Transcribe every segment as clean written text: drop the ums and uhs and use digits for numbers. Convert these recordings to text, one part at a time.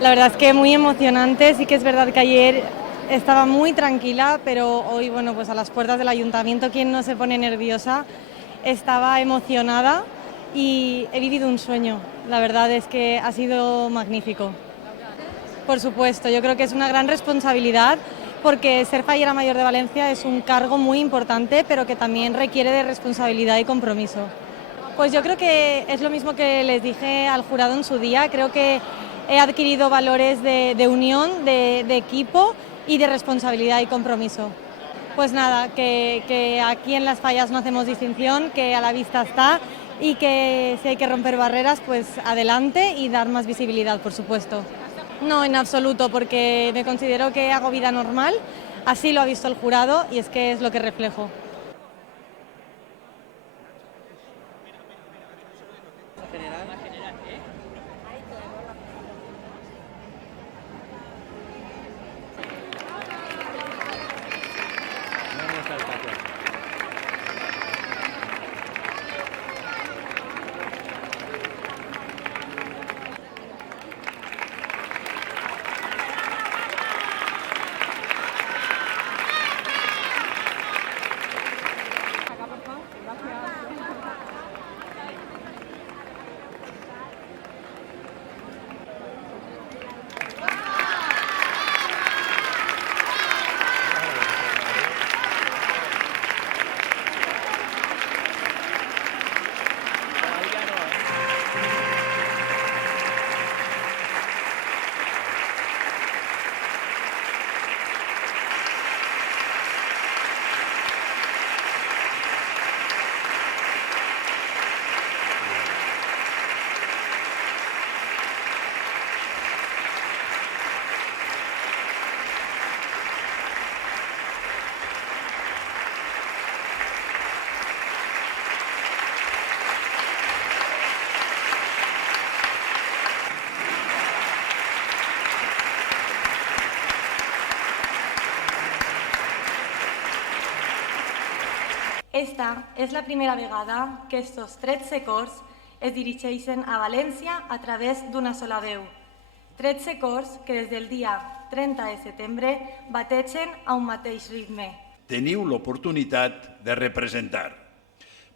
La verdad es que muy emocionante, sí que es verdad que ayer estaba muy tranquila, pero hoy, bueno, pues a las puertas del ayuntamiento, ¿quién no se pone nerviosa? Estaba emocionada y he vivido un sueño. La verdad es que ha sido magnífico. Por supuesto, yo creo que es una gran responsabilidad porque ser fallera mayor de Valencia es un cargo muy importante, pero que también requiere de responsabilidad y compromiso. Pues yo creo que es lo mismo que les dije al jurado en su día. Creo que he adquirido valores de unión, de equipo y de responsabilidad y compromiso. Pues nada, que aquí en Las Fallas no hacemos distinción, que a la vista está y que si hay que romper barreras, pues adelante y dar más visibilidad, por supuesto. No, en absoluto, porque me considero que hago vida normal, así lo ha visto el jurado y es que es lo que reflejo. Esta és la primera vegada que estos 13 cors es dirigeixen a València a través d'una sola veu. 13 cors que des del dia 30 de setembre bategen a un mateix ritme. Teniu l'oportunitat de representar.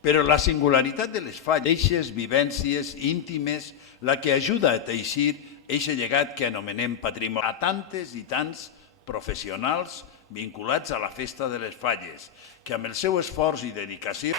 Però la singularitat de les falles, eixes vivències íntimes, la que ajuda a teixir eixe llegat que anomenem patrimoni a tantes i tants professionals vinculats a la festa de les falles, que amb el seu esforç i dedicació